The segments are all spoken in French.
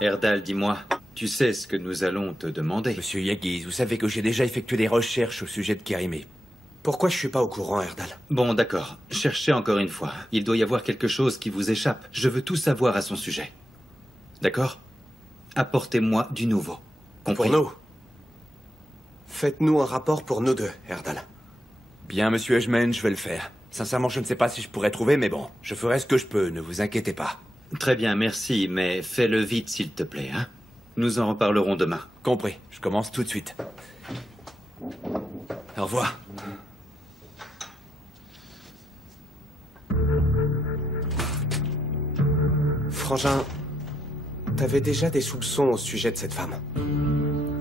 Erdal, dis-moi, tu sais ce que nous allons te demander? Monsieur Yagiz, vous savez que j'ai déjà effectué des recherches au sujet de Kérimé. Pourquoi je suis pas au courant, Erdal? Bon, d'accord. Cherchez encore une fois. Il doit y avoir quelque chose qui vous échappe. Je veux tout savoir à son sujet. D'accord? Apportez-moi du nouveau. Compris? Pour nous. Faites-nous un rapport pour nous deux, Erdal. Bien, monsieur Ejmen, je vais le faire. Sincèrement, je ne sais pas si je pourrais trouver, mais bon, je ferai ce que je peux, ne vous inquiétez pas. Très bien, merci, mais fais-le vite, s'il te plaît, hein? Nous en reparlerons demain. Compris, je commence tout de suite. Au revoir. Frangin, t'avais déjà des soupçons au sujet de cette femme.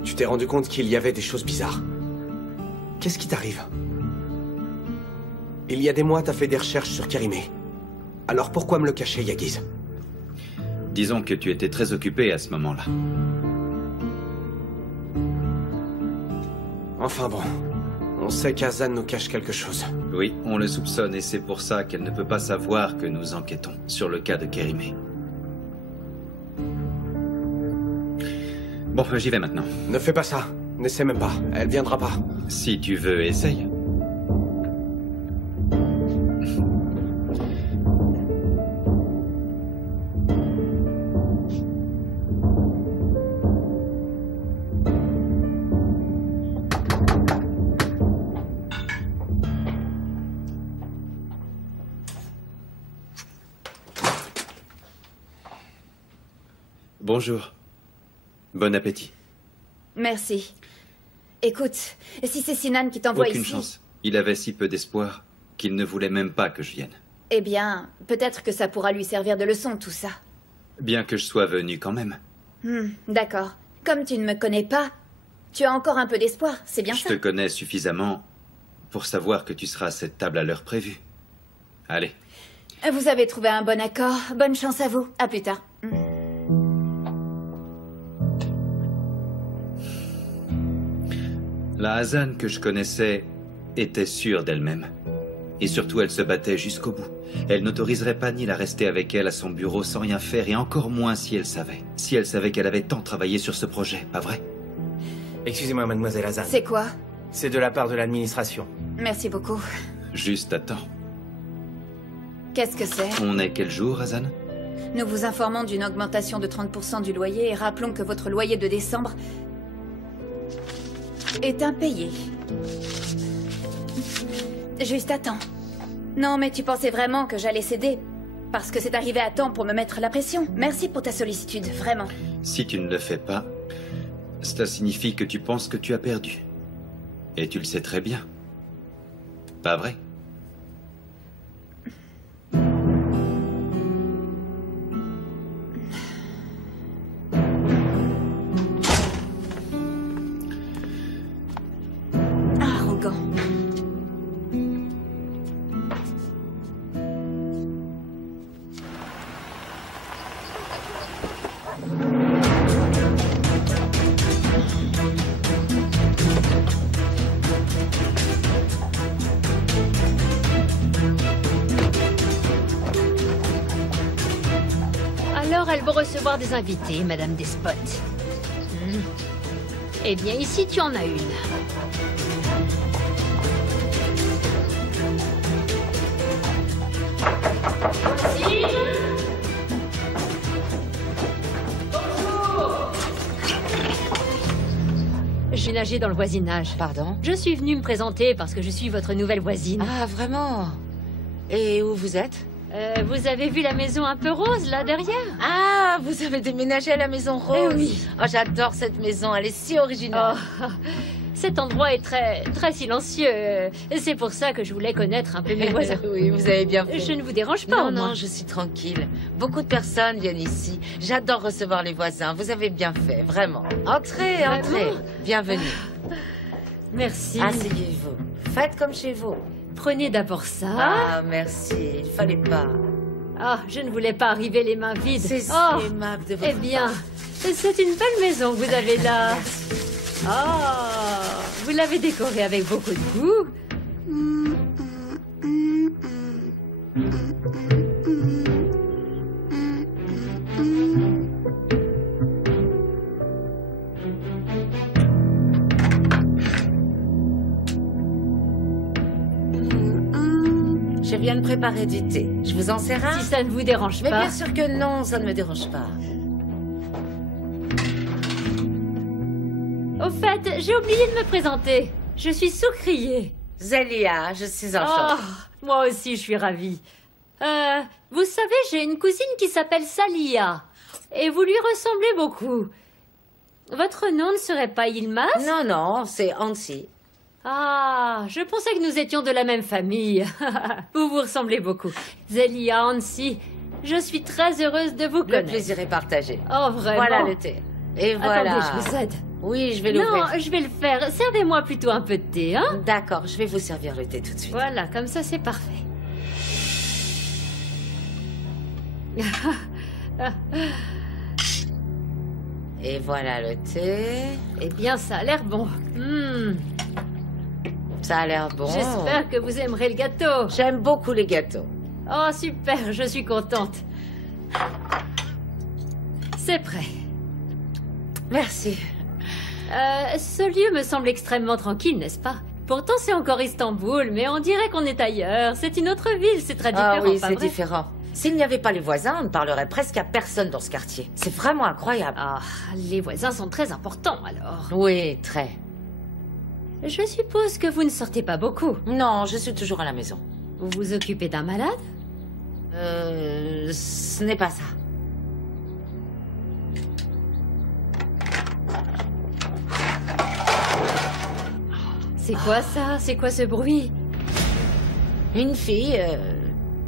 Tu t'es rendu compte qu'il y avait des choses bizarres. Qu'est-ce qui t'arrive? Il y a des mois, t'as fait des recherches sur Kérimé. Alors pourquoi me le cacher, Yagiz? Disons que tu étais très occupé à ce moment-là. Enfin bon, on sait qu'Azan nous cache quelque chose. Oui, on le soupçonne et c'est pour ça qu'elle ne peut pas savoir que nous enquêtons sur le cas de Kérimé. Bon, j'y vais maintenant. Ne fais pas ça. N'essaie même pas. Elle viendra pas. Si tu veux, essaye. Bonjour. Bon appétit. Merci. Écoute, si c'est Sinan qui t'envoie ici... Aucune chance. Il avait si peu d'espoir qu'il ne voulait même pas que je vienne. Eh bien, peut-être que ça pourra lui servir de leçon, tout ça. Bien que je sois venu quand même. D'accord. Comme tu ne me connais pas, tu as encore un peu d'espoir, c'est bien ça? Je te connais suffisamment pour savoir que tu seras à cette table à l'heure prévue. Allez. Vous avez trouvé un bon accord. Bonne chance à vous. À plus tard. La Hazan que je connaissais était sûre d'elle-même. Et surtout, elle se battait jusqu'au bout. Elle n'autoriserait pas Neil à rester avec elle à son bureau sans rien faire, et encore moins si elle savait. Si elle savait qu'elle avait tant travaillé sur ce projet, pas vrai? Excusez-moi, mademoiselle Hazan. C'est quoi? C'est de la part de l'administration. Merci beaucoup. Juste à temps. Qu'est-ce que c'est? On est quel jour, Hazan? Nous vous informons d'une augmentation de 30% du loyer et rappelons que votre loyer de décembre est impayé. Juste à temps. Non, mais tu pensais vraiment que j'allais céder parce que c'est arrivé à temps pour me mettre la pression. Merci pour ta sollicitude, vraiment. Si tu ne le fais pas, cela signifie que tu penses que tu as perdu. Et tu le sais très bien. Pas vrai? Alors, elle va recevoir des invités, Madame Despot. Eh bien, ici, tu en as une. Je suis nagée dans le voisinage. Pardon? Je suis venue me présenter parce que je suis votre nouvelle voisine. Ah, vraiment? Et où vous êtes? Vous avez vu la maison un peu rose, là, derrière? Ah, vous avez déménagé à la maison rose? Eh oui. Oh, j'adore cette maison, elle est si originale. Oh, cet endroit est très silencieux. C'est pour ça que je voulais connaître un peu mes voisins. Oui, vous avez bien fait. Je ne vous dérange pas, Non, au moins. non, je suis tranquille. Beaucoup de personnes viennent ici. J'adore recevoir les voisins. Vous avez bien fait, vraiment. Entrez, Vraiment? entrez. Bienvenue. Merci. Asseyez-vous. Faites comme chez vous. Prenez d'abord ça. Ah, merci. Il fallait pas. Ah, je ne voulais pas arriver les mains vides. C'est si Oh, aimable de votre eh bien, part. c'est une belle maison que vous avez là. Oh, vous l'avez décorée avec beaucoup de goût. je viens de préparer du thé. Je vous en sers un? Si ça ne vous dérange Mais pas. bien sûr que non, ça ne me dérange pas. Au fait, j'ai oublié de me présenter. Je suis Sucrier. Zélia, je suis enchantée. Oh, moi aussi, je suis ravie. Vous savez, j'ai une cousine qui s'appelle Salia. Et vous lui ressemblez beaucoup. Votre nom ne serait pas Yilmaz? Non, non, c'est Hansi. Ah, je pensais que nous étions de la même famille. Vous vous ressemblez beaucoup. Zélia, Hansi, je suis très heureuse de vous Le connaître. plaisir est partagé. Oh, vraiment? Voilà le thé. Et voilà. Attendez, je vous aide. Oui, je vais l'ouvrir. Non, je vais le faire. Servez-moi plutôt un peu de thé, hein? D'accord, je vais vous servir le thé tout de suite. Voilà, comme ça, c'est parfait. Et voilà le thé. Eh bien, ça a l'air bon. Ça a l'air bon. J'espère que vous aimerez le gâteau. J'aime beaucoup les gâteaux. Oh, super, je suis contente. C'est prêt. Merci. Ce lieu me semble extrêmement tranquille, n'est-ce pas? Pourtant, c'est encore Istanbul, mais on dirait qu'on est ailleurs. C'est une autre ville, c'est très différent, Ah oui, pas c'est vrai? différent. S'il n'y avait pas les voisins, on ne parlerait presque à personne dans ce quartier. C'est vraiment incroyable. Ah, les voisins sont très importants, alors. Oui, très. Je suppose que vous ne sortez pas beaucoup. Non, je suis toujours à la maison. Vous vous occupez d'un malade? Ce n'est pas ça. C'est quoi ça? C'est quoi ce bruit? Une fille,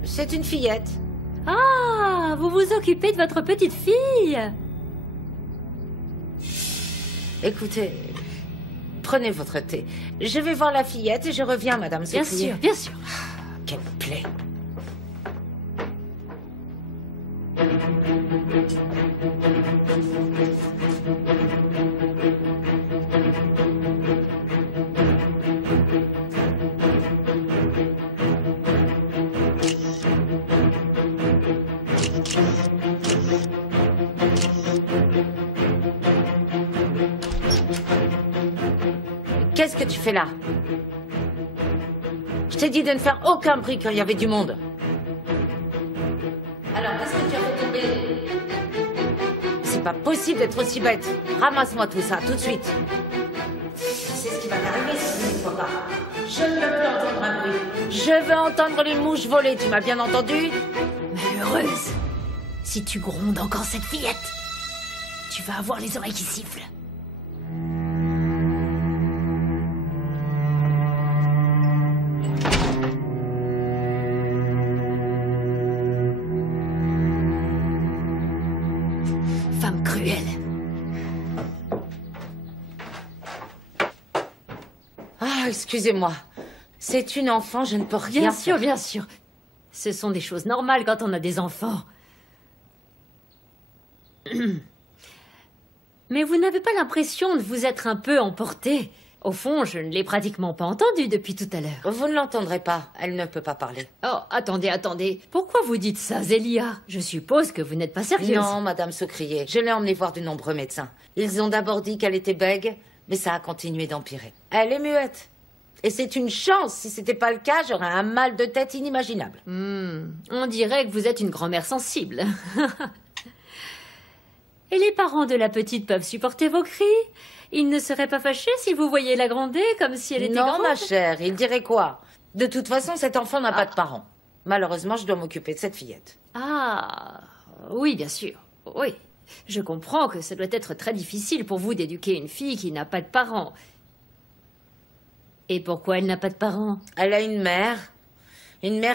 c'est une fillette. Ah, vous vous occupez de votre petite fille? Écoutez, prenez votre thé. Je vais voir la fillette et je reviens, Madame Bien Sophie. sûr, bien sûr. Quelle plaie. Qu'est-ce que tu fais là? Je t'ai dit de ne faire aucun bruit quand il y avait du monde. Alors, qu'est-ce que tu as fait tomber? C'est pas possible d'être aussi bête. Ramasse-moi tout ça, tout de suite. C'est ce qui va t'arriver si tu ne crois pas. Je ne veux plus entendre un bruit. Je veux entendre les mouches voler, tu m'as bien entendu? Malheureuse. Si tu grondes encore cette fillette, tu vas avoir les oreilles qui sifflent. Femme cruelle. Ah, excusez-moi. C'est une enfant, je ne peux rien Bien sûr, faire. bien sûr. Ce sont des choses normales quand on a des enfants. Mais vous n'avez pas l'impression de vous être un peu emporté? Au fond, je ne l'ai pratiquement pas entendue depuis tout à l'heure. Vous ne l'entendrez pas, elle ne peut pas parler. Oh, attendez, attendez. Pourquoi vous dites ça, Zélia? Je suppose que vous n'êtes pas sérieuse. Non, Madame Socrier, je l'ai emmenée voir de nombreux médecins. Ils ont d'abord dit qu'elle était bègue, mais ça a continué d'empirer. Elle est muette. Et c'est une chance. Si c'était pas le cas, j'aurais un mal de tête inimaginable. On dirait que vous êtes une grand-mère sensible. Et les parents de la petite peuvent supporter vos cris? Ils ne seraient pas fâchés si vous voyiez la gronder comme si elle était Non, grande? ma chère, il dirait quoi? De toute façon, cet enfant n'a pas de parents. Malheureusement, je dois m'occuper de cette fillette. Ah, oui, bien sûr. Oui. Je comprends que ça doit être très difficile pour vous d'éduquer une fille qui n'a pas de parents. Et pourquoi elle n'a pas de parents? Elle a une mère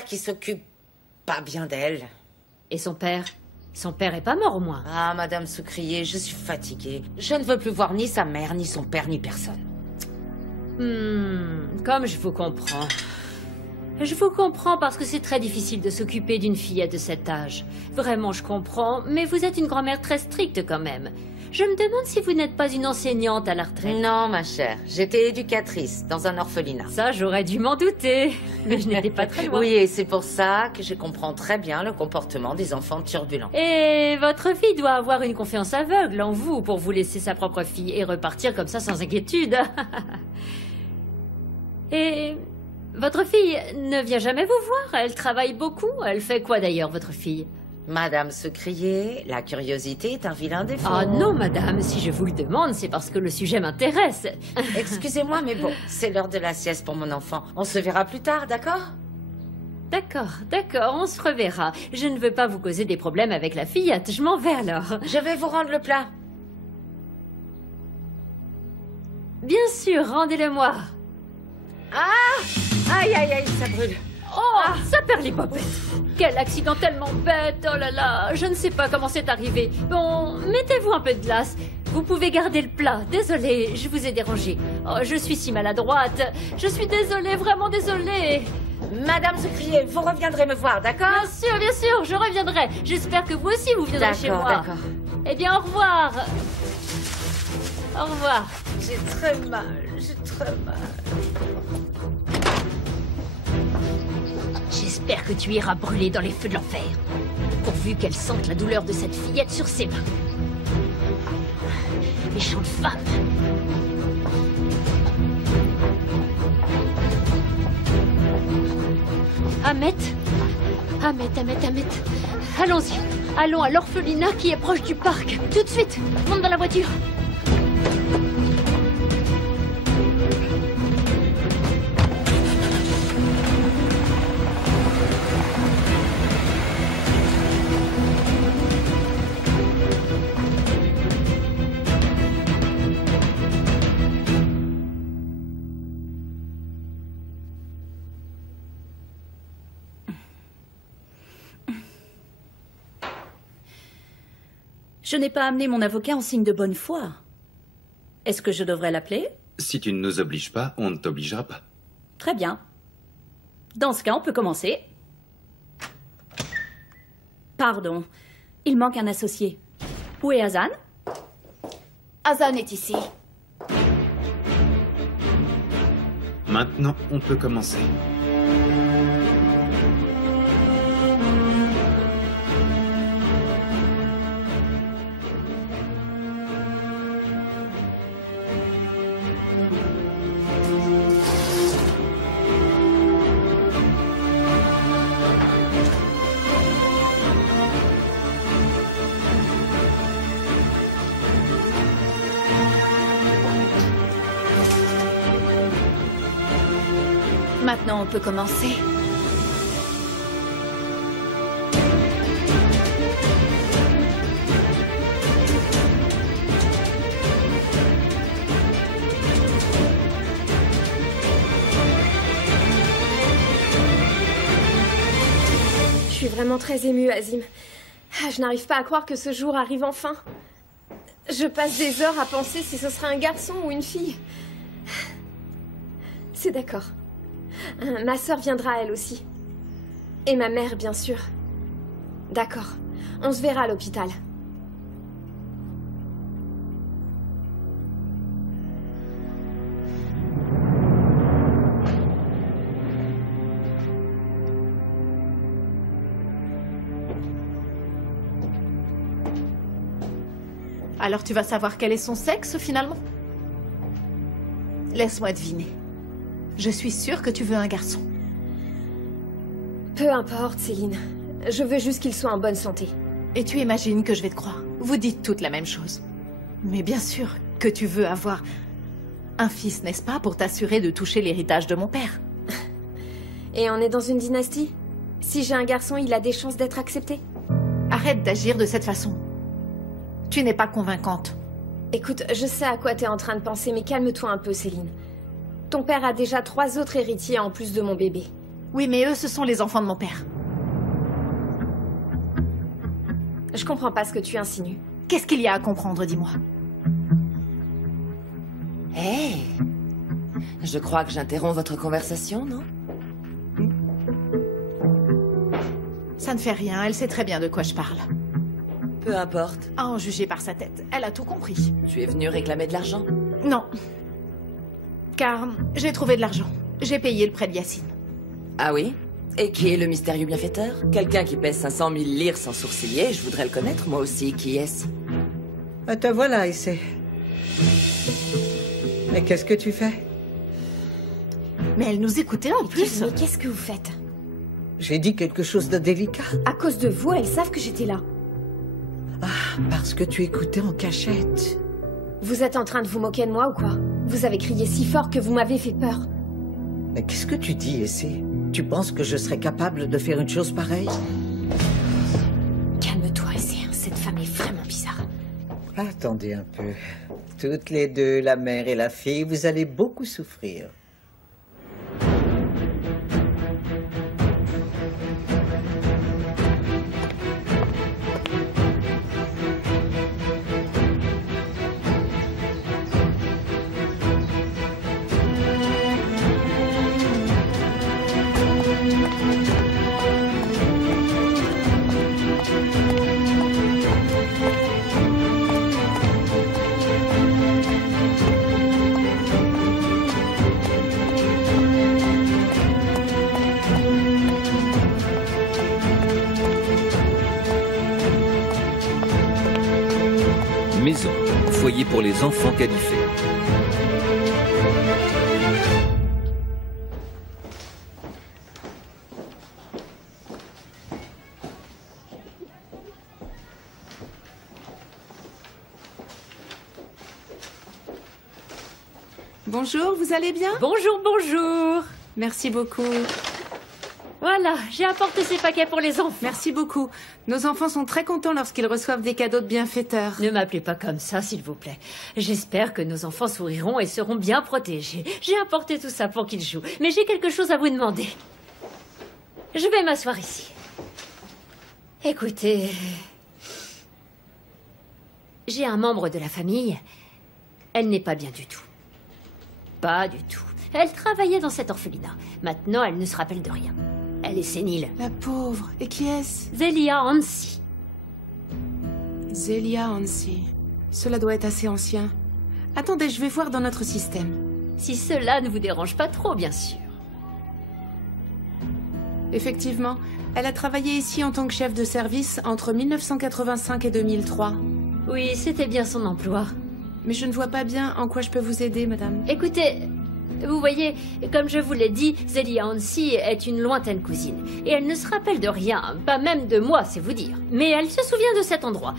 qui s'occupe pas bien d'elle. Et son père? Son père est pas mort au moins. Ah, Madame Socrier, je suis fatiguée. Je ne veux plus voir ni sa mère, ni son père, ni personne. Comme je vous comprends. Je vous comprends parce que c'est très difficile de s'occuper d'une fillette de cet âge. Vraiment, je comprends, mais vous êtes une grand-mère très stricte quand même. Je me demande si vous n'êtes pas une enseignante à la retraite. Non, ma chère, j'étais éducatrice dans un orphelinat. Ça, j'aurais dû m'en douter. Mais je n'étais pas très loin. Oui, et c'est pour ça que je comprends très bien le comportement des enfants turbulents. Et votre fille doit avoir une confiance aveugle en vous pour vous laisser sa propre fille et repartir comme ça sans inquiétude. Et Votre fille ne vient jamais vous voir. Elle travaille beaucoup. Elle fait quoi d'ailleurs, votre fille? Madame Sucrier, la curiosité est un vilain défaut. Oh non, madame, si je vous le demande, c'est parce que le sujet m'intéresse. Excusez-moi, mais bon, c'est l'heure de la sieste pour mon enfant. On se verra plus tard, d'accord? D'accord, on se reverra. Je ne veux pas vous causer des problèmes avec la fillette. Je m'en vais alors. Je vais vous rendre le plat. Bien sûr, rendez-le-moi. Ah! Aïe, aïe, aïe, ça brûle. Oh, ça perd les popettes. Quel accident tellement bête. Oh là là, je ne sais pas comment c'est arrivé. Bon, mettez-vous un peu de glace. Vous pouvez garder le plat. Désolée, je vous ai dérangé. Oh, je suis si maladroite. Je suis désolée, vraiment désolée. Madame Sucrier, vous reviendrez me voir, d'accord? Bien sûr, je reviendrai. J'espère que vous aussi vous viendrez chez moi. D'accord. Eh bien, au revoir. Au revoir. J'ai très mal. J'espère que tu iras brûler dans les feux de l'enfer, pourvu qu'elle sente la douleur de cette fillette sur ses mains. Méchante femme. Ahmet. Allons-y. Allons à l'orphelinat qui est proche du parc. Tout de suite. Monte dans la voiture. Je n'ai pas amené mon avocat en signe de bonne foi. Est-ce que je devrais l'appeler? Si tu ne nous obliges pas, on ne t'obligera pas. Très bien. Dans ce cas, on peut commencer. Pardon, il manque un associé. Où est Hazan? Hazan est ici. Maintenant, on peut commencer. Maintenant, on peut commencer. Je suis vraiment très émue, Azim. Je n'arrive pas à croire que ce jour arrive enfin. Je passe des heures à penser si ce sera un garçon ou une fille. C'est d'accord. Ma sœur viendra elle aussi. Et ma mère, bien sûr. D'accord. On se verra à l'hôpital. Alors tu vas savoir quel est son sexe, finalement? Laisse-moi deviner. Je suis sûre que tu veux un garçon. Peu importe, Céline. Je veux juste qu'il soit en bonne santé. Et tu imagines que je vais te croire. Vous dites toutes la même chose. Mais bien sûr que tu veux avoir un fils, n'est-ce pas, pour t'assurer de toucher l'héritage de mon père. Et on est dans une dynastie? Si j'ai un garçon, il a des chances d'être accepté? Arrête d'agir de cette façon. Tu n'es pas convaincante. Écoute, je sais à quoi t'es en train de penser, mais calme-toi un peu, Céline. Ton père a déjà 3 autres héritiers en plus de mon bébé. Oui, mais eux, ce sont les enfants de mon père. Je comprends pas ce que tu insinues. Qu'est-ce qu'il y a à comprendre, dis-moi? Hé, je crois que j'interromps votre conversation, non? Ça ne fait rien, elle sait très bien de quoi je parle. Peu importe. À en juger par sa tête, elle a tout compris. Tu es venu réclamer de l'argent? Non. Car j'ai trouvé de l'argent. J'ai payé le prêt de Yacine. Ah oui? Et qui est le mystérieux bienfaiteur? Quelqu'un qui pèse 500 000 lires sans sourciller, je voudrais le connaître, moi aussi. Qui est-ce? Ah, te voilà, Issei. Mais qu'est-ce que tu fais? Mais elle nous écoutait en plus. Mais qu'est-ce que vous faites? J'ai dit quelque chose de délicat. À cause de vous, elles savent que j'étais là. Ah, parce que tu écoutais en cachette. Vous êtes en train de vous moquer de moi ou quoi? Vous avez crié si fort que vous m'avez fait peur. Mais qu'est-ce que tu dis, Essie? Tu penses que je serais capable de faire une chose pareille? Calme-toi, Essie. Cette femme est vraiment bizarre. Attendez un peu. Toutes les deux, la mère et la fille, vous allez beaucoup souffrir. Maison, foyer pour les enfants qualifiés. Bonjour, vous allez bien? Bonjour, bonjour. Merci beaucoup. Voilà, j'ai apporté ces paquets pour les enfants. Merci beaucoup. Nos enfants sont très contents lorsqu'ils reçoivent des cadeaux de bienfaiteurs. Ne m'appelez pas comme ça, s'il vous plaît. J'espère que nos enfants souriront et seront bien protégés. J'ai apporté tout ça pour qu'ils jouent, mais j'ai quelque chose à vous demander. Je vais m'asseoir ici. Écoutez... J'ai un membre de la famille. Elle n'est pas bien du tout. Pas du tout. Elle travaillait dans cet orphelinat. Maintenant, elle ne se rappelle de rien. Elle est sénile. La pauvre. Et qui est-ce? Zelia Hansi. Zelia Hansi. Cela doit être assez ancien. Attendez, je vais voir dans notre système. Si cela ne vous dérange pas trop, bien sûr. Effectivement, elle a travaillé ici en tant que chef de service entre 1985 et 2003. Oui, c'était bien son emploi. Mais je ne vois pas bien en quoi je peux vous aider, madame. Écoutez, vous voyez, comme je vous l'ai dit, Zelia Hansi est une lointaine cousine. Et elle ne se rappelle de rien, pas même de moi, c'est vous dire. Mais elle se souvient de cet endroit.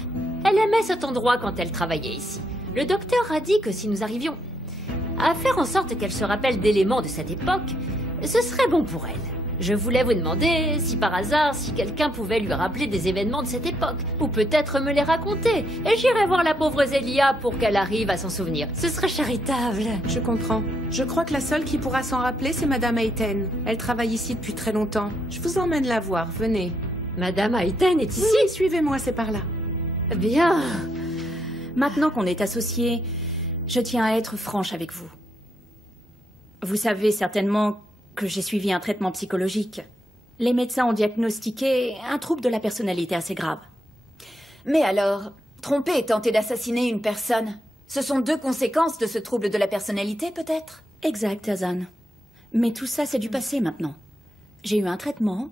Elle aimait cet endroit quand elle travaillait ici. Le docteur a dit que si nous arrivions à faire en sorte qu'elle se rappelle d'éléments de cette époque, ce serait bon pour elle. Je voulais vous demander si par hasard, si quelqu'un pouvait lui rappeler des événements de cette époque, ou peut-être me les raconter, et j'irai voir la pauvre Zelia pour qu'elle arrive à s'en souvenir. Ce serait charitable. Je comprends. Je crois que la seule qui pourra s'en rappeler, c'est Madame Hayten. Elle travaille ici depuis très longtemps. Je vous emmène la voir, venez. Madame Hayten est ici? Oui, suivez-moi, c'est par là. Bien. Maintenant qu'on est associés, je tiens à être franche avec vous. Vous savez certainement que j'ai suivi un traitement psychologique. Les médecins ont diagnostiqué un trouble de la personnalité assez grave. Mais alors, tromper et tenter d'assassiner une personne, ce sont deux conséquences de ce trouble de la personnalité, peut-être? Exact, Azan. Mais tout ça, c'est du passé maintenant. J'ai eu un traitement,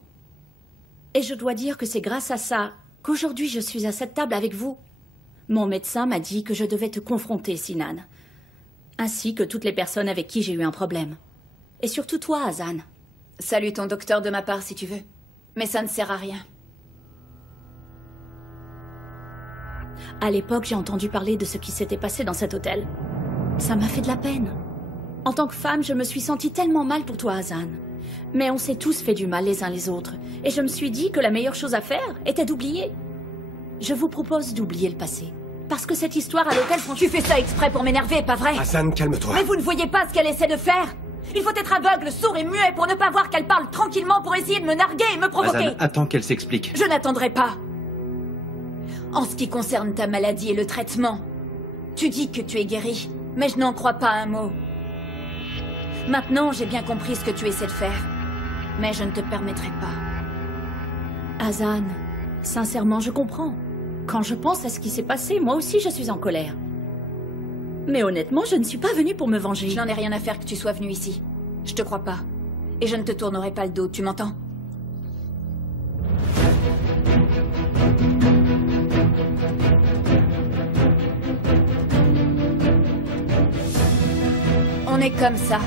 et je dois dire que c'est grâce à ça qu'aujourd'hui je suis à cette table avec vous. Mon médecin m'a dit que je devais te confronter, Sinan, ainsi que toutes les personnes avec qui j'ai eu un problème. Et surtout toi, Azan. Salue ton docteur de ma part si tu veux. Mais ça ne sert à rien. À l'époque, j'ai entendu parler de ce qui s'était passé dans cet hôtel. Ça m'a fait de la peine. En tant que femme, je me suis sentie tellement mal pour toi, Azan. Mais on s'est tous fait du mal les uns les autres. Et je me suis dit que la meilleure chose à faire était d'oublier. Je vous propose d'oublier le passé. Parce que cette histoire à l'hôtel... Tu fais ça exprès pour m'énerver, pas vrai? Hassan, calme-toi. Mais vous ne voyez pas ce qu'elle essaie de faire? Il faut être aveugle, sourd et muet pour ne pas voir qu'elle parle tranquillement pour essayer de me narguer et me provoquer. Azan, attends qu'elle s'explique. Je n'attendrai pas. En ce qui concerne ta maladie et le traitement, tu dis que tu es guérie, mais je n'en crois pas un mot. Maintenant, j'ai bien compris ce que tu essaies de faire, mais je ne te permettrai pas. Azan, sincèrement, je comprends. Quand je pense à ce qui s'est passé, moi aussi je suis en colère. Mais honnêtement, je ne suis pas venue pour me venger. Je n'en ai rien à faire que tu sois venue ici. Je te crois pas. Et je ne te tournerai pas le dos, tu m'entends? On est comme ça.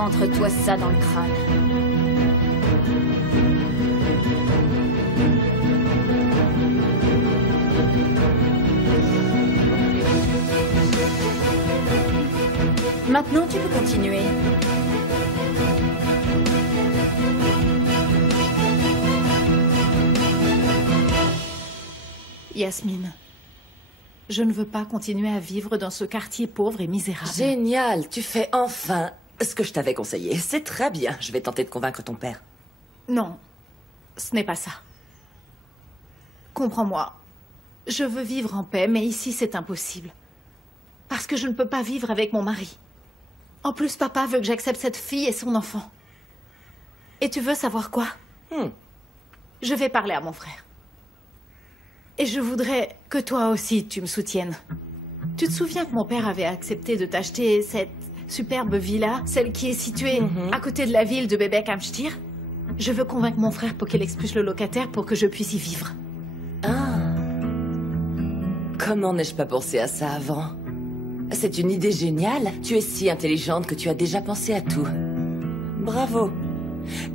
Rentre-toi ça dans le crâne. Maintenant, tu peux continuer. Yasmine, je ne veux pas continuer à vivre dans ce quartier pauvre et misérable. Génial, tu fais enfin ce que je t'avais conseillé. C'est très bien, je vais tenter de convaincre ton père. Non, ce n'est pas ça. Comprends-moi, je veux vivre en paix, mais ici c'est impossible. Parce que je ne peux pas vivre avec mon mari. En plus, papa veut que j'accepte cette fille et son enfant. Et tu veux savoir quoi? Je vais parler à mon frère. Et je voudrais que toi aussi tu me soutiennes. Tu te souviens que mon père avait accepté de t'acheter cette superbe villa, celle qui est située à côté de la ville de Bebek Amshtir? Je veux convaincre mon frère pour qu'il expulse le locataire pour que je puisse y vivre. Ah. Comment n'ai-je pas pensé à ça avant? C'est une idée géniale. Tu es si intelligente que tu as déjà pensé à tout. Bravo.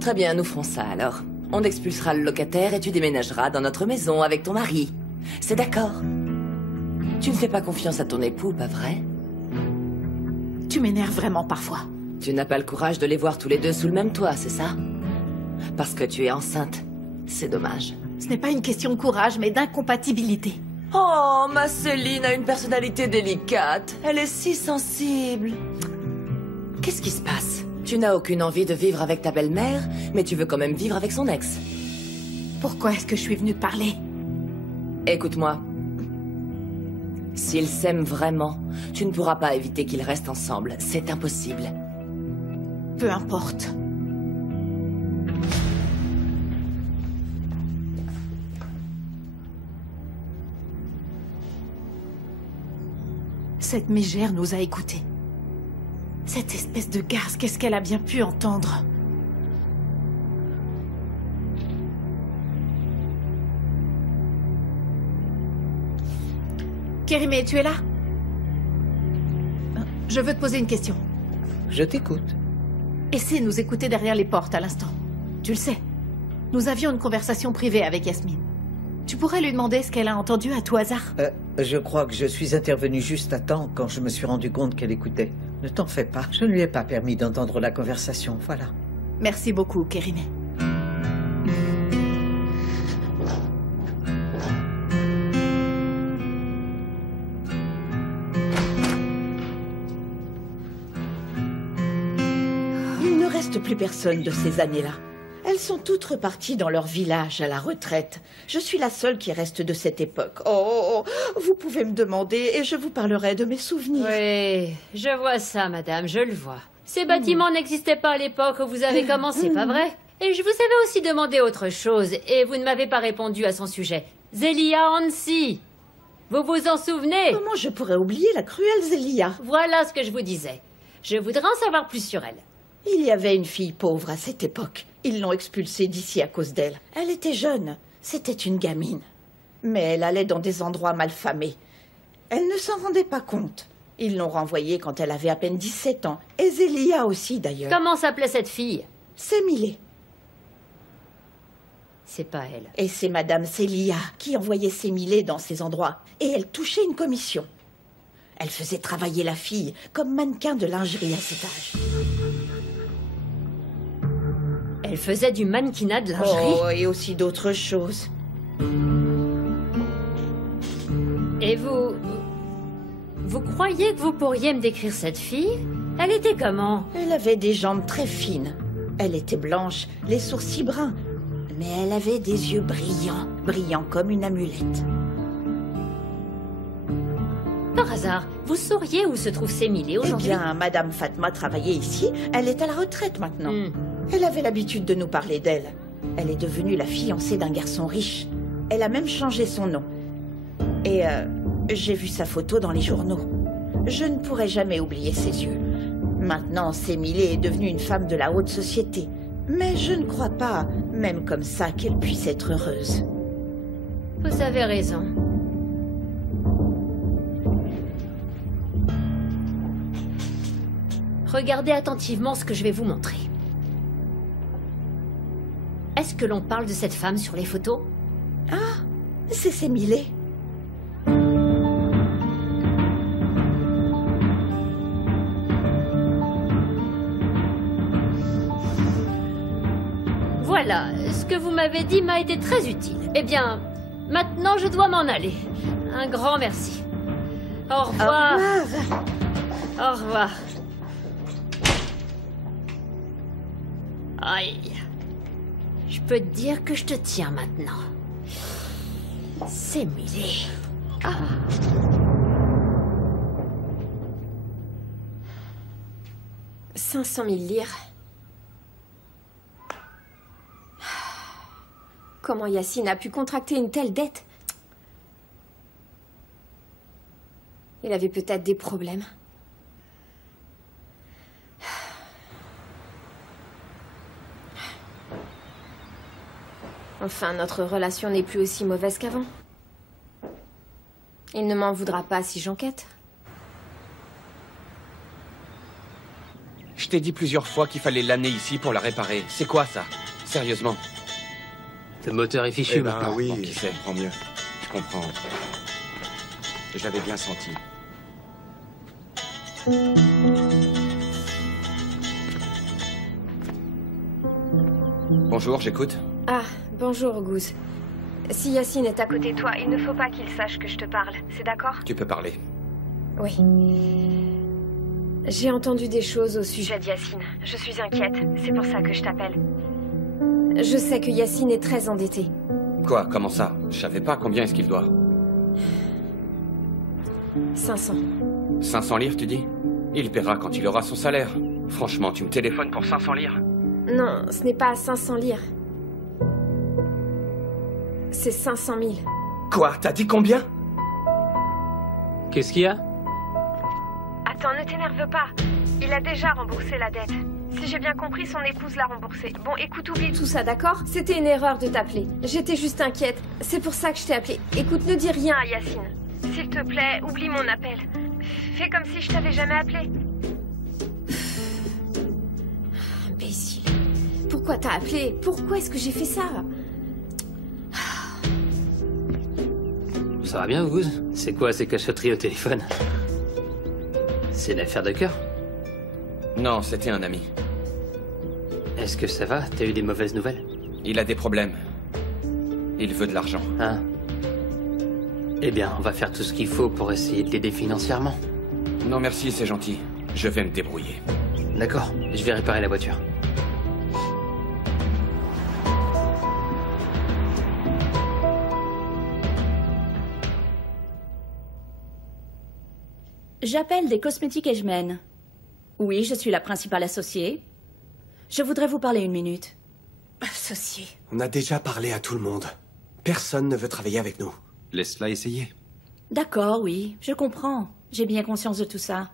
Très bien, nous ferons ça alors. On expulsera le locataire et tu déménageras dans notre maison avec ton mari. C'est d'accord? Tu ne fais pas confiance à ton époux, pas vrai? Tu m'énerves vraiment parfois. Tu n'as pas le courage de les voir tous les deux sous le même toit, c'est ça? Parce que tu es enceinte. C'est dommage. Ce n'est pas une question de courage, mais d'incompatibilité. Oh, ma Céline a une personnalité délicate. Elle est si sensible. Qu'est-ce qui se passe? Tu n'as aucune envie de vivre avec ta belle-mère, mais tu veux quand même vivre avec son ex. Pourquoi est-ce que je suis venue te parler? Écoute-moi. S'ils s'aiment vraiment, tu ne pourras pas éviter qu'ils restent ensemble. C'est impossible. Peu importe. Cette mégère nous a écoutés. Cette espèce de garce, qu'est-ce qu'elle a bien pu entendre? Kérimé, tu es là? Je veux te poser une question. Je t'écoute. Essaie de nous écouter derrière les portes à l'instant. Tu le sais. Nous avions une conversation privée avec Yasmine. Tu pourrais lui demander ce qu'elle a entendu à tout hasard? Je crois que je suis intervenu juste à temps quand je me suis rendu compte qu'elle écoutait. Ne t'en fais pas, je ne lui ai pas permis d'entendre la conversation, voilà. Merci beaucoup, Kérimé. Il ne reste plus personne de ces années-là. Elles sont toutes reparties dans leur village à la retraite. Je suis la seule qui reste de cette époque. Oh, vous pouvez me demander et je vous parlerai de mes souvenirs. Oui, je vois ça, madame, je le vois. Ces bâtiments n'existaient pas à l'époque où vous avez commencé, pas vrai? Et je vous avais aussi demandé autre chose, et vous ne m'avez pas répondu à son sujet. Zélia Hansi, vous vous en souvenez? Comment je pourrais oublier la cruelle Zélia? Voilà ce que je vous disais. Je voudrais en savoir plus sur elle. Il y avait une fille pauvre à cette époque. Ils l'ont expulsée d'ici à cause d'elle. Elle était jeune. C'était une gamine. Mais elle allait dans des endroits malfamés. Elle ne s'en rendait pas compte. Ils l'ont renvoyée quand elle avait à peine 17 ans. Et Zélia aussi, d'ailleurs. Comment s'appelait cette fille? Sémilé. C'est pas elle. Et c'est Madame Célia qui envoyait Sémilé dans ces endroits. Et elle touchait une commission. Elle faisait travailler la fille comme mannequin de lingerie à cet âge. Elle faisait du mannequinat de lingerie? Oh, et aussi d'autres choses. Et vous... Vous croyez que vous pourriez me décrire cette fille? Elle était comment? Elle avait des jambes très fines. Elle était blanche, les sourcils bruns. Mais elle avait des yeux brillants, brillants comme une amulette. Par hasard, vous sauriez où se trouve Sémilé aujourd'hui? Eh bien, Madame Fatma travaillait ici. Elle est à la retraite maintenant. Elle avait l'habitude de nous parler d'elle. Elle est devenue la fiancée d'un garçon riche. Elle a même changé son nom. Et j'ai vu sa photo dans les journaux. Je ne pourrai jamais oublier ses yeux. Maintenant, Sémilé est devenue une femme de la haute société. Mais je ne crois pas, même comme ça, qu'elle puisse être heureuse. Vous avez raison. regardez attentivement ce que je vais vous montrer. Est-ce que l'on parle de cette femme sur les photos? Ah, c'est Sémilé. Voilà, ce que vous m'avez dit m'a été très utile. Eh bien, maintenant je dois m'en aller. Un grand merci. Au revoir. Au revoir. Au revoir. Aïe. Je peux te dire que je te tiens maintenant. C'est Millie. Ah. 500 000 lire. Comment Yacine a pu contracter une telle dette? Il avait peut-être des problèmes. Enfin, notre relation n'est plus aussi mauvaise qu'avant. Il ne m'en voudra pas si j'enquête. Je t'ai dit plusieurs fois qu'il fallait l'amener ici pour la réparer. C'est quoi ça? Sérieusement? Le moteur est fichu maintenant. Oui, qui sait, tant mieux. Je comprends. J'avais bien senti. Bonjour, j'écoute. Ah, bonjour, Goose. Si Yacine est à côté de toi, il ne faut pas qu'il sache que je te parle. C'est d'accord? Tu peux parler. Oui. J'ai entendu des choses au sujet de Yacine. Je suis inquiète. C'est pour ça que je t'appelle. Je sais que Yacine est très endetté. Quoi? Comment ça? Je savais pas combien est-ce qu'il doit. 500. 500 livres, tu dis? Il paiera quand il aura son salaire. Franchement, tu me téléphones pour 500 livres? Non, ce n'est pas 500 lire. C'est 500 000. Quoi? T'as dit combien? Qu'est-ce qu'il y a? Attends, ne t'énerve pas. Il a déjà remboursé la dette. Si j'ai bien compris, son épouse l'a remboursé. Bon, écoute, oublie tout ça, d'accord? C'était une erreur de t'appeler. J'étais juste inquiète. C'est pour ça que je t'ai appelé. Écoute, ne dis rien à Yacine. S'il te plaît, oublie mon appel. Fais comme si je t'avais jamais appelé. Imbécile. Pourquoi t'as appelé? Pourquoi est-ce que j'ai fait ça? Ça va bien, Goose? C'est quoi ces cachotteries au téléphone? C'est une affaire de cœur? Non, c'était un ami. Est-ce que ça va? T'as eu des mauvaises nouvelles? Il a des problèmes. Il veut de l'argent. Ah. Eh bien, on va faire tout ce qu'il faut pour essayer de l'aider financièrement. Non, merci, c'est gentil. Je vais me débrouiller. D'accord, je vais réparer la voiture. J'appelle des cosmétiques Edgemen. Oui, je suis la principale associée. Je voudrais vous parler une minute. Associée? On a déjà parlé à tout le monde. Personne ne veut travailler avec nous. Laisse-la essayer. D'accord, oui, je comprends. J'ai bien conscience de tout ça.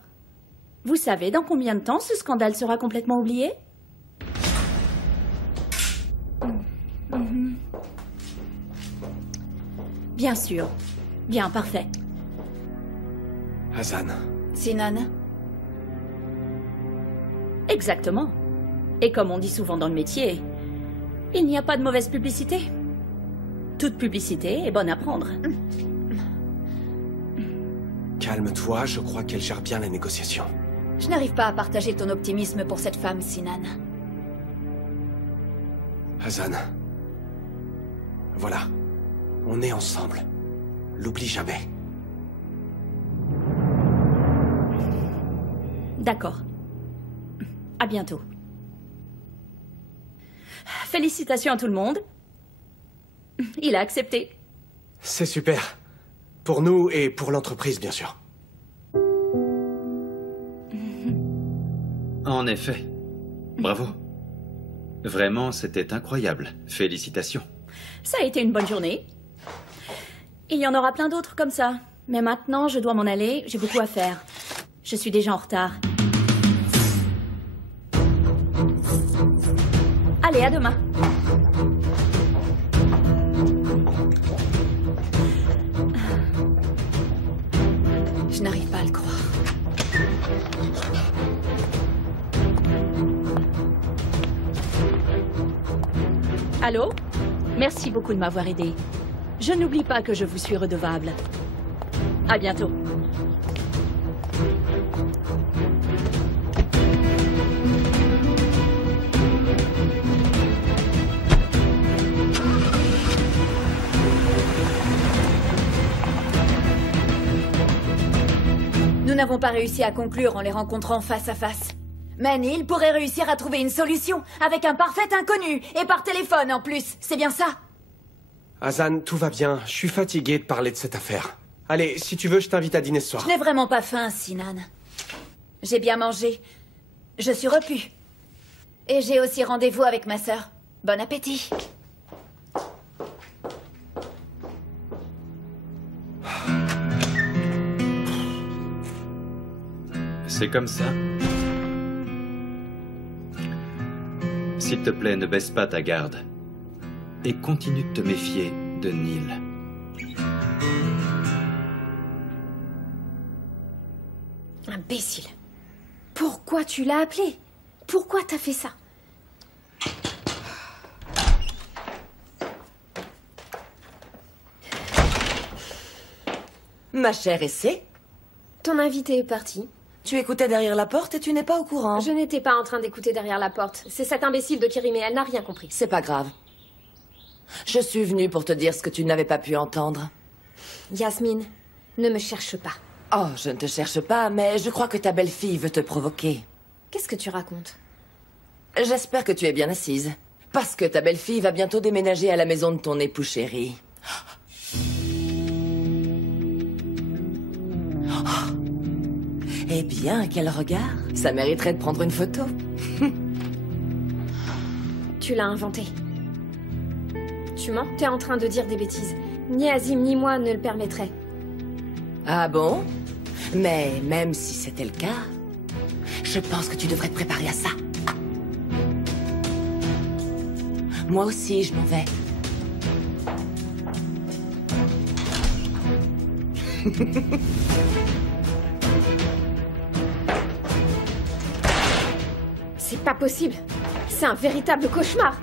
Vous savez dans combien de temps ce scandale sera complètement oublié? Bien sûr. Bien, parfait. Hazan. Sinan. Exactement. Et comme on dit souvent dans le métier, il n'y a pas de mauvaise publicité. Toute publicité est bonne à prendre. Calme-toi, je crois qu'elle gère bien la négociation. Je n'arrive pas à partager ton optimisme pour cette femme, Sinan. Hazan. Voilà. On est ensemble. L'oublie jamais. D'accord. À bientôt. Félicitations à tout le monde. Il a accepté. C'est super. Pour nous et pour l'entreprise, bien sûr. En effet. Bravo. Vraiment, c'était incroyable. Félicitations. Ça a été une bonne journée. Il y en aura plein d'autres comme ça. Mais maintenant, je dois m'en aller. J'ai beaucoup à faire. Je suis déjà en retard. Allez, à demain. Je n'arrive pas à le croire. Allô? Merci beaucoup de m'avoir aidé. Je n'oublie pas que je vous suis redevable. À bientôt. Nous n'avons pas réussi à conclure en les rencontrant face à face. Mais Neil pourrait réussir à trouver une solution avec un parfait inconnu et par téléphone en plus. C'est bien ça? Hazan, tout va bien. Je suis fatigué de parler de cette affaire. Allez, si tu veux, je t'invite à dîner ce soir. Je n'ai vraiment pas faim, Sinan. J'ai bien mangé. Je suis repue. Et j'ai aussi rendez-vous avec ma sœur. Bon appétit. C'est comme ça. S'il te plaît, ne baisse pas ta garde. Et continue de te méfier de Neil. Imbécile. Pourquoi tu l'as appelé? Pourquoi t'as fait ça? Ma chère Essay? Ton invité est parti. Tu écoutais derrière la porte et tu n'es pas au courant. Je n'étais pas en train d'écouter derrière la porte. C'est cette imbécile de Kirimé, elle n'a rien compris. C'est pas grave. Je suis venue pour te dire ce que tu n'avais pas pu entendre. Yasmine, ne me cherche pas. Oh, je ne te cherche pas, mais je crois que ta belle-fille veut te provoquer. Qu'est-ce que tu racontes? J'espère que tu es bien assise. Parce que ta belle-fille va bientôt déménager à la maison de ton époux chéri. Oh. Eh bien, quel regard. Ça mériterait de prendre une photo. Tu l'as inventé. Tu mens? T'es en train de dire des bêtises. Ni Azim ni moi ne le permettraient. Ah bon? Mais même si c'était le cas, je pense que tu devrais te préparer à ça. Moi aussi, je m'en vais. C'est pas possible. C'est un véritable cauchemar.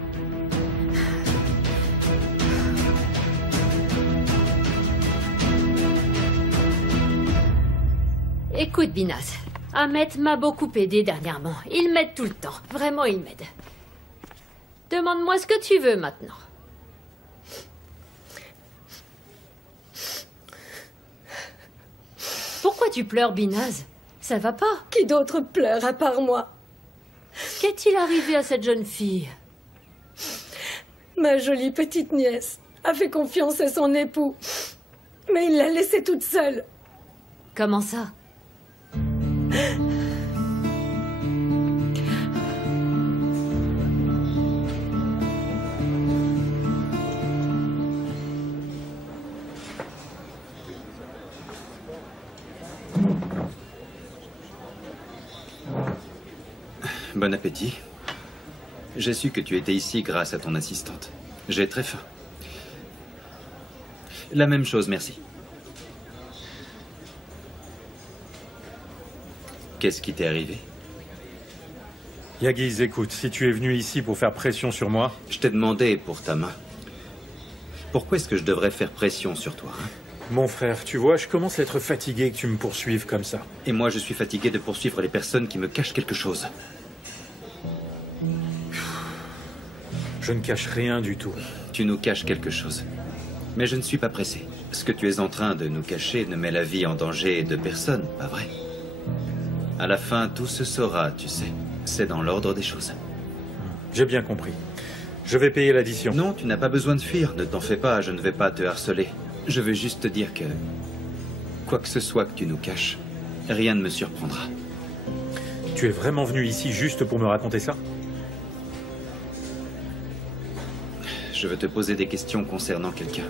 Écoute, Binaz, Ahmed m'a beaucoup aidé dernièrement. Il m'aide tout le temps. Vraiment, il m'aide. Demande-moi ce que tu veux maintenant. Pourquoi tu pleures, Binaz? Ça va pas? Qui d'autre pleure à part moi? Qu'est-il arrivé à cette jeune fille? Ma jolie petite nièce a fait confiance à son époux. Mais il l'a laissée toute seule. Comment ça? Bon appétit. J'ai su que tu étais ici grâce à ton assistante. J'ai très faim. La même chose, merci. Qu'est-ce qui t'est arrivé? Yagiz, écoute, si tu es venu ici pour faire pression sur moi... Je t'ai demandé pour ta main. Pourquoi est-ce que je devrais faire pression sur toi, hein? Mon frère, tu vois, je commence à être fatigué que tu me poursuives comme ça. Et moi, je suis fatigué de poursuivre les personnes qui me cachent quelque chose. Je ne cache rien du tout. Tu nous caches quelque chose. Mais je ne suis pas pressé. Ce que tu es en train de nous cacher ne met la vie en danger de personne, pas vrai? À la fin, tout se saura, tu sais. C'est dans l'ordre des choses. J'ai bien compris. Je vais payer l'addition. Non, tu n'as pas besoin de fuir. Ne t'en fais pas, je ne vais pas te harceler. Je veux juste te dire que... quoi que ce soit que tu nous caches, rien ne me surprendra. Tu es vraiment venu ici juste pour me raconter ça? Je veux te poser des questions concernant quelqu'un.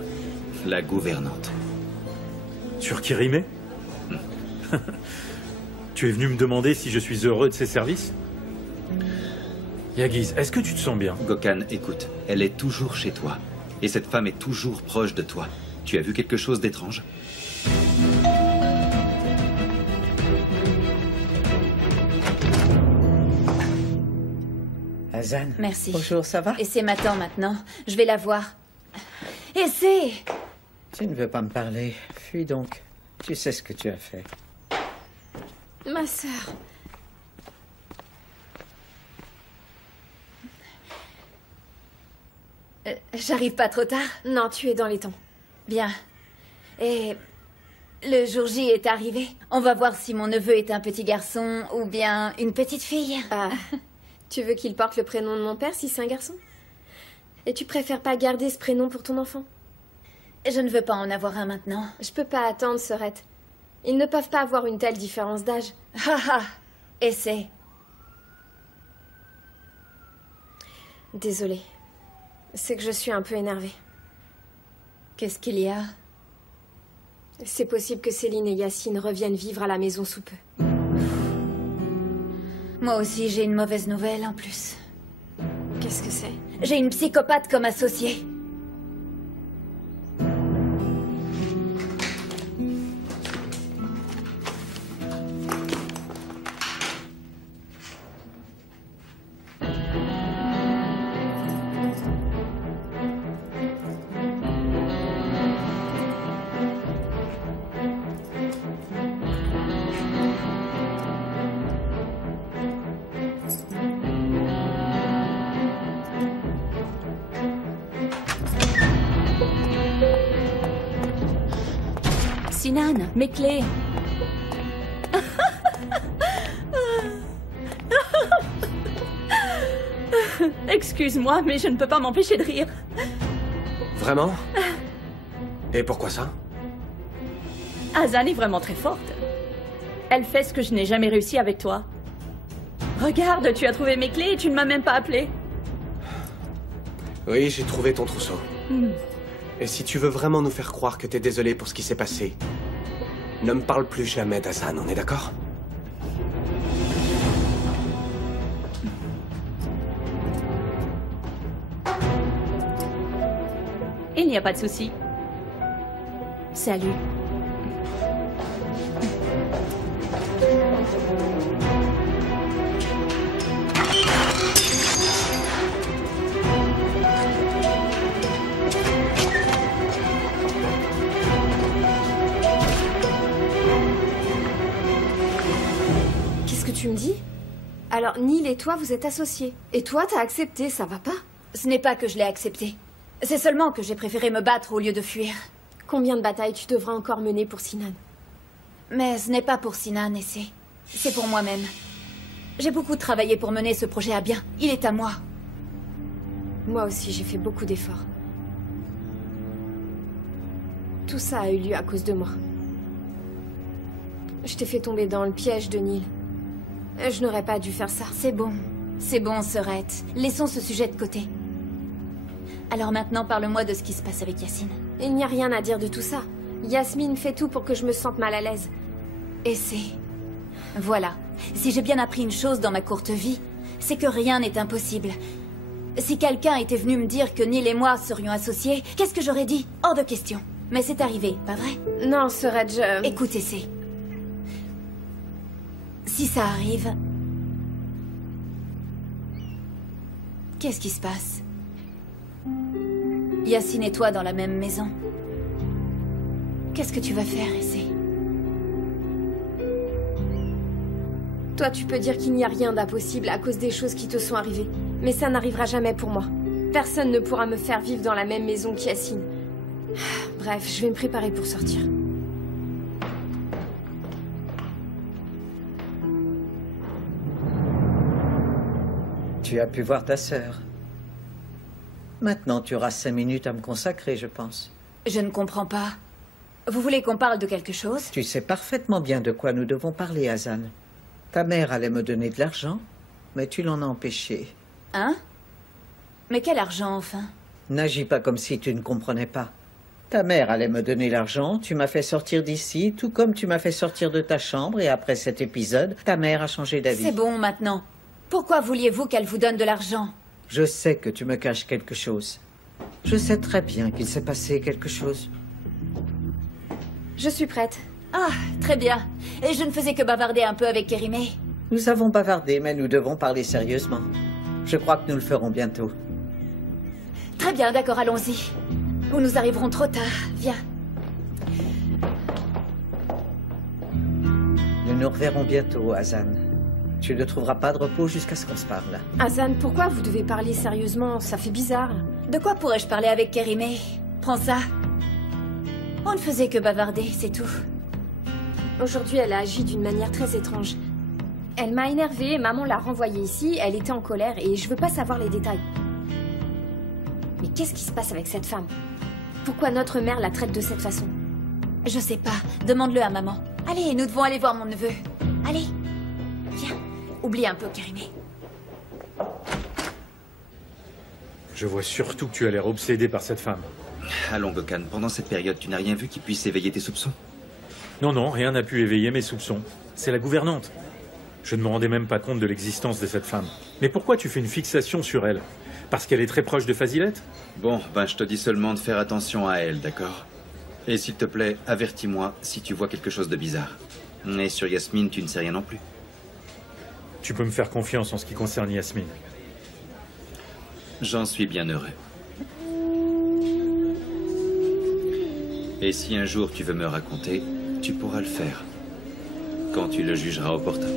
La gouvernante. Sur Kirimé? Tu es venu me demander si je suis heureux de ses services? Yagiz, est-ce que tu te sens bien? Gokhan, écoute, elle est toujours chez toi. Et cette femme est toujours proche de toi. Tu as vu quelque chose d'étrange? Azan. Merci. Bonjour, ça va? Et c'est m'attend maintenant. Je vais la voir. Et c'est... Tu ne veux pas me parler. Fuis donc. Tu sais ce que tu as fait. Ma sœur. J'arrive pas trop tard? Non, tu es dans les temps. Bien. Et... le jour J est arrivé. On va voir si mon neveu est un petit garçon ou bien une petite fille. Ah, tu veux qu'il porte le prénom de mon père si c'est un garçon? Et tu préfères pas garder ce prénom pour ton enfant? Je ne veux pas en avoir un maintenant. Je peux pas attendre, Sorette. Ils ne peuvent pas avoir une telle différence d'âge. Haha. Essaie. Désolée. C'est que je suis un peu énervée. Qu'est-ce qu'il y a? C'est possible que Céline et Yacine reviennent vivre à la maison sous peu. Moi aussi, j'ai une mauvaise nouvelle en plus. Qu'est-ce que c'est? J'ai une psychopathe comme associée. Sinan, mes clés. Excuse-moi, mais je ne peux pas m'empêcher de rire. Vraiment? Et pourquoi ça? Azan est vraiment très forte. Elle fait ce que je n'ai jamais réussi avec toi. Regarde, tu as trouvé mes clés et tu ne m'as même pas appelé. Oui, j'ai trouvé ton trousseau. Et si tu veux vraiment nous faire croire que t'es désolé pour ce qui s'est passé, ne me parle plus jamais d'Azan, on est d'accord? Il n'y a pas de souci. Salut. Qu'est-ce que tu me dis? Alors, Neil et toi, vous êtes associés. Et toi, t'as accepté, ça va pas? Ce n'est pas que je l'ai accepté. C'est seulement que j'ai préféré me battre au lieu de fuir. Combien de batailles tu devras encore mener pour Sinan? Mais ce n'est pas pour Sinan, et c'est pour moi-même. J'ai beaucoup travaillé pour mener ce projet à bien. Il est à moi. Moi aussi, j'ai fait beaucoup d'efforts. Tout ça a eu lieu à cause de moi. Je t'ai fait tomber dans le piège de Neil. Je n'aurais pas dû faire ça. C'est bon, Sorette. Laissons ce sujet de côté. Alors maintenant, parle-moi de ce qui se passe avec Yacine. Il n'y a rien à dire de tout ça. Yasmine fait tout pour que je me sente mal à l'aise. Et c'est... Voilà. Si j'ai bien appris une chose dans ma courte vie, c'est que rien n'est impossible. Si quelqu'un était venu me dire que Neil et moi serions associés, qu'est-ce que j'aurais dit? Hors de question. Mais c'est arrivé, pas vrai? Non, Sorette, je... Écoute, c'est... Si ça arrive... Qu'est-ce qui se passe? Yacine et toi dans la même maison. Qu'est-ce que tu vas faire, Essay? Toi, tu peux dire qu'il n'y a rien d'impossible à cause des choses qui te sont arrivées. Mais ça n'arrivera jamais pour moi. Personne ne pourra me faire vivre dans la même maison qu'Yacine. Bref, je vais me préparer pour sortir. Tu as pu voir ta sœur. Maintenant, tu auras 5 minutes à me consacrer, je pense. Je ne comprends pas. Vous voulez qu'on parle de quelque chose? Tu sais parfaitement bien de quoi nous devons parler, Azan. Ta mère allait me donner de l'argent, mais tu l'en as empêché. Hein? Mais quel argent, enfin? N'agis pas comme si tu ne comprenais pas. Ta mère allait me donner l'argent, tu m'as fait sortir d'ici, tout comme tu m'as fait sortir de ta chambre, et après cet épisode, ta mère a changé d'avis. C'est bon, maintenant. Pourquoi vouliez-vous qu'elle vous donne de l'argent? Je sais que tu me caches quelque chose. Je sais très bien qu'il s'est passé quelque chose. Je suis prête. Ah, très bien. Et je ne faisais que bavarder un peu avec Kérimé. Nous avons bavardé, mais nous devons parler sérieusement. Je crois que nous le ferons bientôt. Très bien, d'accord, allons-y. Ou nous arriverons trop tard. Viens. Nous nous reverrons bientôt, Hazan. Tu ne trouveras pas de repos jusqu'à ce qu'on se parle. Hazan, pourquoi vous devez parler sérieusement? Ça fait bizarre. De quoi pourrais-je parler avec Kérimé? Prends ça. On ne faisait que bavarder, c'est tout. Aujourd'hui, elle a agi d'une manière très étrange. Elle m'a énervée, maman l'a renvoyée ici, elle était en colère et je veux pas savoir les détails. Mais qu'est-ce qui se passe avec cette femme? Pourquoi notre mère la traite de cette façon? Je sais pas, demande-le à maman. Allez, nous devons aller voir mon neveu. Allez, viens. Oublie un peu, Kérimé. Je vois surtout que tu as l'air obsédé par cette femme. Allons, Gokhan, pendant cette période, tu n'as rien vu qui puisse éveiller tes soupçons? Non, non, rien n'a pu éveiller mes soupçons. C'est la gouvernante. Je ne me rendais même pas compte de l'existence de cette femme. Mais pourquoi tu fais une fixation sur elle? Parce qu'elle est très proche de Fazilette? Bon, ben je te dis seulement de faire attention à elle, d'accord? Et s'il te plaît, avertis-moi si tu vois quelque chose de bizarre. Et sur Yasmine, tu ne sais rien non plus. Tu peux me faire confiance en ce qui concerne Yasmine. J'en suis bien heureux. Et si un jour tu veux me raconter, tu pourras le faire. Quand tu le jugeras opportun.